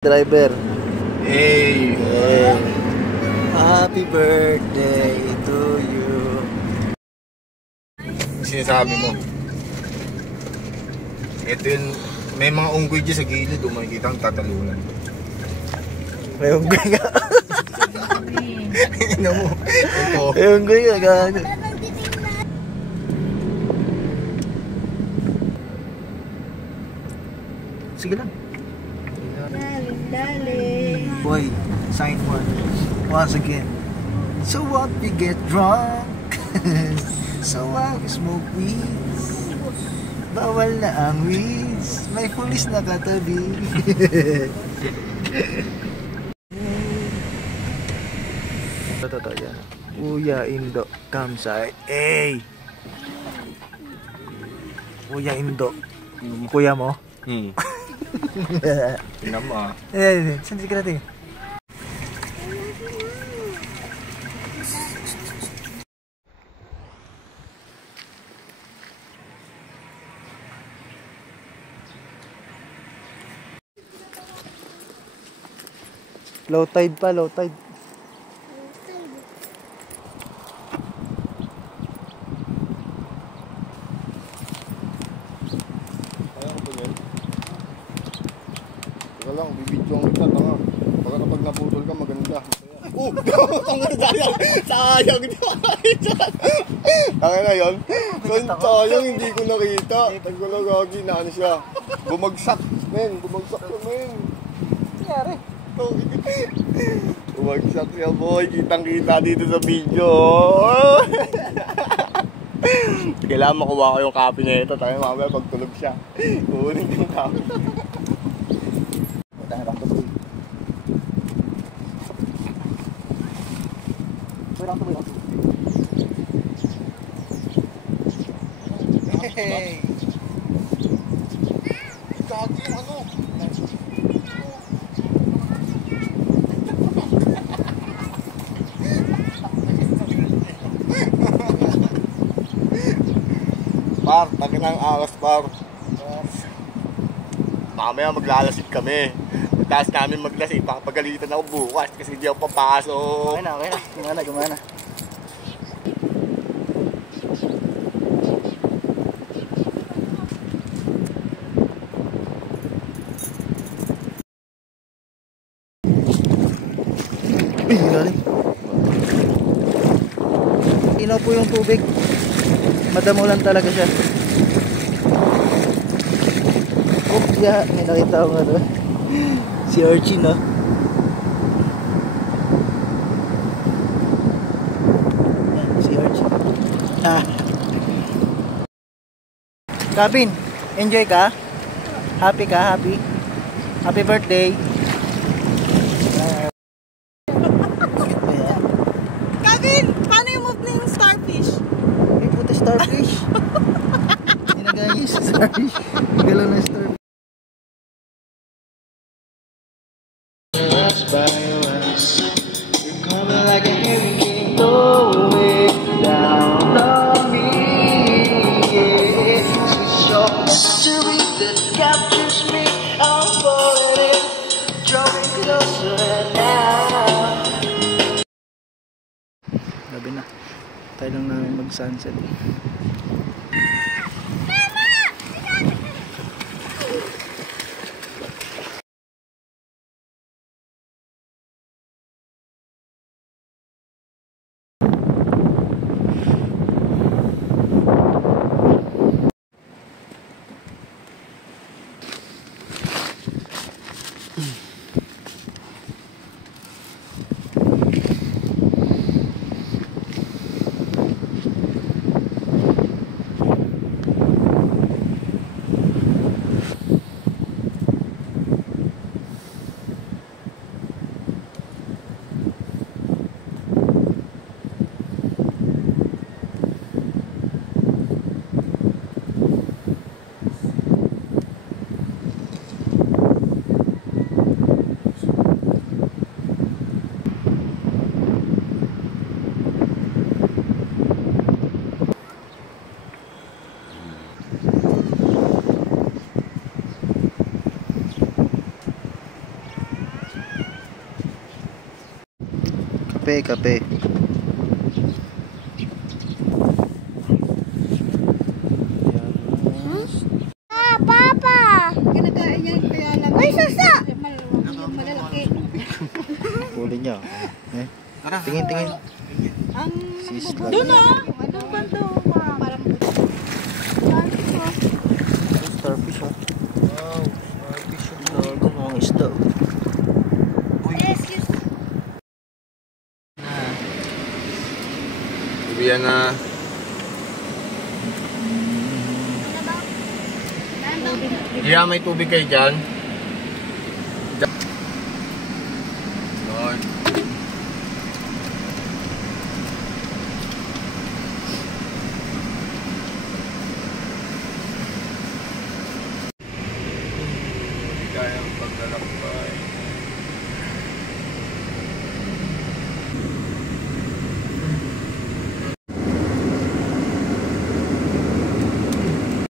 Driver. Hey! Hey! Happy birthday to you. Sinasabi mo. Ito yun, may mga unggoy dyan sa gilid, makikita ang tatalunan. May unggoy ka. Tingnan mo. Ito. May unggoy ka. Gano. Sige lang. Dali. Boy, sign one. Once again. So what, we get drunk. So what, we smoke weeds. Bawal na ang weeds. May pulis na katabi. Totoo yan. Kuya Indo, campsite. Hey! Kuya Indo. Kuya mo? Tingnan mo ah. Saan ka natin? Low tide pa, low tide. Teka lang, bibidyoan kita, tanga. Baka kapag naputol ka, maganda. Sayang Tanga na yun. Sayang, hindi ko nakita. Tagulagagi na ano siya. Bumagsak, men. Bumagsak siya, men. Nangyari? Bumagsak siya, boy. Kitang-kita dito sa video. Kailangan makuha ko yung copy na ito. Tayo mamaya pagtulog siya. Kunin yung copy. Hey! Gagi yung ano? Par, takin ang aras, par. Mamaya maglalasid kami. Tapos namin maglasid, pakapagalitan ako bukas kasi hindi ako papasok. Okay na. Gumana. Galing. Tinaw po yung tubig. Madamo lang talaga siya. Oh, yeah. May nakita ko nga doon. Si Archie, no? Yan, si Archie. Kabin, enjoy ka? Happy ka? Happy? Happy birthday! Kevin, paano yung move na yung starfish? May puto starfish. Ginagaya yung starfish. Galaw na starfish. You're coming like a hurricane, blowing down on me. Yeah, it's your mystery that captures me. I'm falling in, drawing closer now. Gabi na. Tayo lang namin mag-sunset. Kape, kape. Papa! Kinakain yan, kaya lang. Uy, susa! Yung malalaki. Huli niya. Eh. Tingin, tingin. Ang Sisla. doon na! Anong bando? Parang Starfish, oh. Wow, starfish. Gago, mga isda. Ibiyan na. Kaya may tubig kayo dyan.